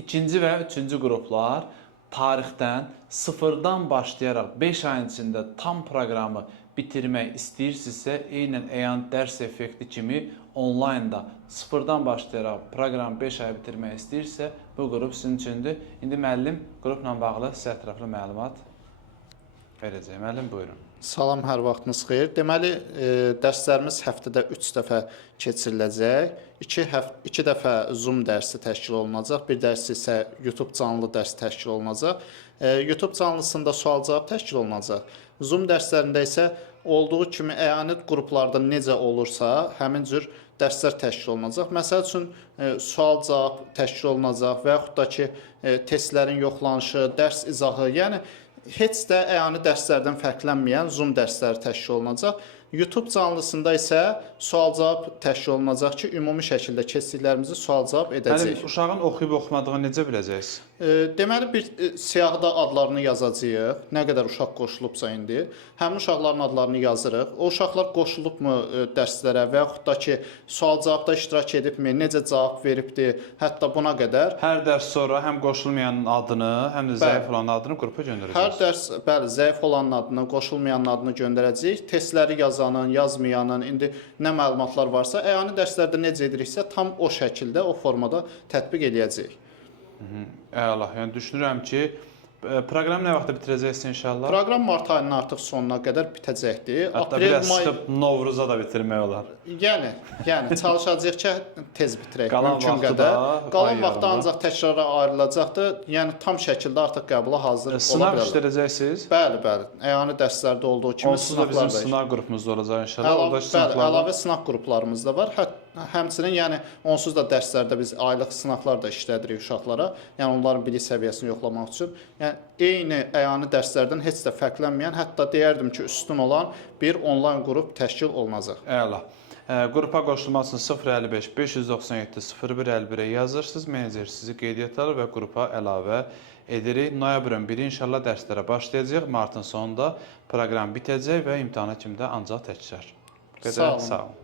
İkinci və üçüncü qruplar tarixdən sıfırdan başlayaraq 5 ayın içində tam proqramı bitirmək istəyirsinizsə, eynən EYAN dərs effekti kimi onlaynda sıfırdan başlayaraq proqramı 5 ay bitirmək istəyirsə, bu qrup sizin üçündür. İndi müəllim qrupla bağlı sizə ətraflı məlumat verəcək. Müəllim, buyurun. Salam, hər vaxtınız xeyir. Deməli, dərslərimiz həftədə 3 dəfə keçiriləcək. 2 dəfə Zoom dərsi təşkil olunacaq. Bir dərs isə YouTube canlı dərs təşkil olunacaq. YouTube canlısında sual-cavab təşkil olunacaq. Zoom dərslərində isə olduğu kimi əyani qruplarda necə olursa, həmin cür dərslər təşkil olunacaq. Məsəl üçün, sual-cavab təşkil olunacaq və yaxud da ki, testlərin yoxlanışı, dərs izahı, yəni heç də əyani dərslərdən fərqlənməyən Zoom dərsləri təşkil olunacaq. YouTube canlısında isə sual-cavab təşkil olunacaq ki, ümumi şəkildə keçdiklərimizi sual-cavab edəcəyik. Uşağın oxuyub-oxumadığını necə biləcəksiniz? Deməli, bir siyahıda adlarını yazacağıq, nə qədər uşaq qoşulubsa indi. Həmin uşaqların adlarını yazırıq. O uşaqlar qoşulubmu dərslərə və yaxud da ki, sual-cavabda iştirak edibmi, necə cavab veribdir, hətta buna qədər. Hər dərs sonra həm qoşulmayanın adını, həm də zəif olanın adını qrupa göndərəcəksiniz. Hər dərs, bəli, zəif olanın adını, qoşulmayanın adını göndərəcəyik. Testləri yazanın, yazmayanın, indi nə məlumatlar varsa, əyani dərslərdə necə ediriksə, tam o şəkildə, o formada tətbiq edəcəyik. Əla, yəni düşünürəm ki, proqramı nə vaxtda bitirəcəksiniz inşallah? Proqram mart ayının artıq sonuna qədər bitəcəkdir. Hətta biraz sıxıb Novruza da bitirmək olar. Yəni çalışacağıq ki, tez bitirək, Qalan mümkün vaxtı qədər. da, Qalan vaxtda ancaq təkrara ayrılacaqdır. Yəni tam şəkildə artıq qəbula hazır ola Sınaq bilər. işlədəcəksiniz? Bəli, bəli. Əyani dərslərdə olduğu kimi Onsuz da bizim sınaqlar da. sınaq qrupumuzda olacaq inşallah. Bəli, əlavə sınaq qruplarımız da var. Həmçinin yəni onsuz da dərslərdə biz aylıq sınaqlar da işlədirik uşaqlara. Yəni onların bilik səviyyəsini yoxlamaq üçün. Yəni eyni əyani dərslərdən heç də fərqlənməyən, hətta deyərdim ki, üstün olan bir onlayn qrup təşkil olunacaq. Əla. Qrupa qoşulmaq üçün 055 597 0151-ə yazırsınız. Menecer sizi qeydiyyat alır və qrupa əlavə edirik. Noyabrın 1-i inşallah dərslərə başlayacaq. Martın sonunda proqram bitəcək və imtahana kimi də ancaq təkrar. Sağ olun. Sağ olun.